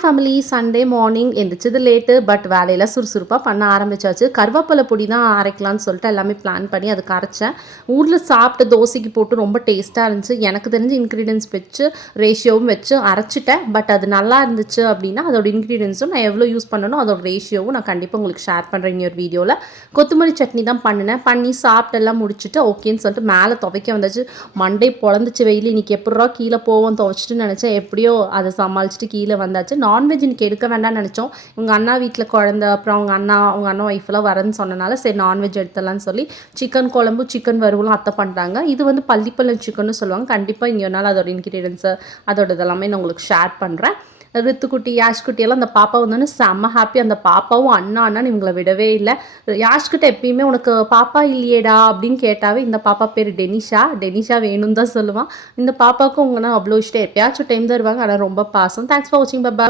Family Sunday morning எந்திரிச்சது late but வேலையெல்லாம் சுறுசுறுப்பாக பண்ண ஆரம்பிச்சாச்சு. கருவேப்பிலை பொடி தான் அரைக்கலான்னு சொல்லிட்டு எல்லாமே பிளான் பண்ணி அதுக்கு அரைச்சேன். ஊரில் சாப்பிட்டு தோசைக்கு போட்டு ரொம்ப டேஸ்ட்டாக இருந்துச்சு. எனக்கு தெரிஞ்ச இன்க்ரீடியன்ஸ் வச்சு ரேஷியோவும் வச்சு அரைச்சிட்டேன். பட் அது நல்லா இருந்துச்சு அப்படின்னா அதோட இன்க்ரீடியன்ஸும் நான் எவ்வளோ யூஸ் பண்ணணும் அதோட ரேஷியோவும் நான் கண்டிப்பாக உங்களுக்கு ஷேர் பண்ணுறேன் இன்னொரு வீடியோவில். கொத்தமல்லி சட்னி தான் பண்ணி சாப்பிட்டெல்லாம் முடிச்சுட்டு ஓகேன்னு சொல்லிட்டு மேலே துவைக்க வந்தாச்சு. மண்டே பொழந்துச்சு வெயில். இன்னைக்கு எப்படா கீழே போவோம் துவைச்சிட்டு நினச்சேன். எப்படியோ அதை சமாளிச்சுட்டு கீழே வந்தாச்சு. நான்வெஜ் இன்னைக்கு எடுக்க வேண்டாம்னு நினச்சோம். உங்கள் அண்ணா வீட்டில் குழந்தை அப்புறம் அவங்க அண்ணா ஒய்ஃபெல்லாம் வரேன்னு சொன்னனால சரி நான்வெஜ் எடுத்துடலான்னு சொல்லி சிக்கன் குழம்பு சிக்கன் வறுவலும் அத்தை பண்ணுறாங்க. இது வந்து பள்ளிப்பள்ளம் சிக்கன்னு சொல்லுவாங்க. கண்டிப்பாக இங்கே ஒரு நாள் அதோட இன்க்ரீடியன்ஸு அதோட இதெல்லாமே நான் உங்களுக்கு ஷேர் பண்ணுறேன். ரித்துக்குட்டி யாஷ்குட்டி எல்லாம் அந்த பாப்பா வந்தோன்னே செம்ம ஹாப்பி. அந்த பாப்பாவும் அண்ணான்னு இவங்களை விடவே இல்லை. யாஷ்கிட்ட எப்பயுமே உனக்கு பாப்பா இல்லையேடா அப்படின்னு கேட்டாவே இந்த பாப்பா பேர் டெனிஷா வேணும்னு தான் சொல்லுவான். இந்த பாப்பாவுக்கும் உங்கன்னா அவ்வளோ இஷ்டம். எப்பயாச்சும் டைம் தருவாங்க. ஆனால் ரொம்ப பாசம். தேங்க்ஸ் ஃபார் வாட்சிங். பை.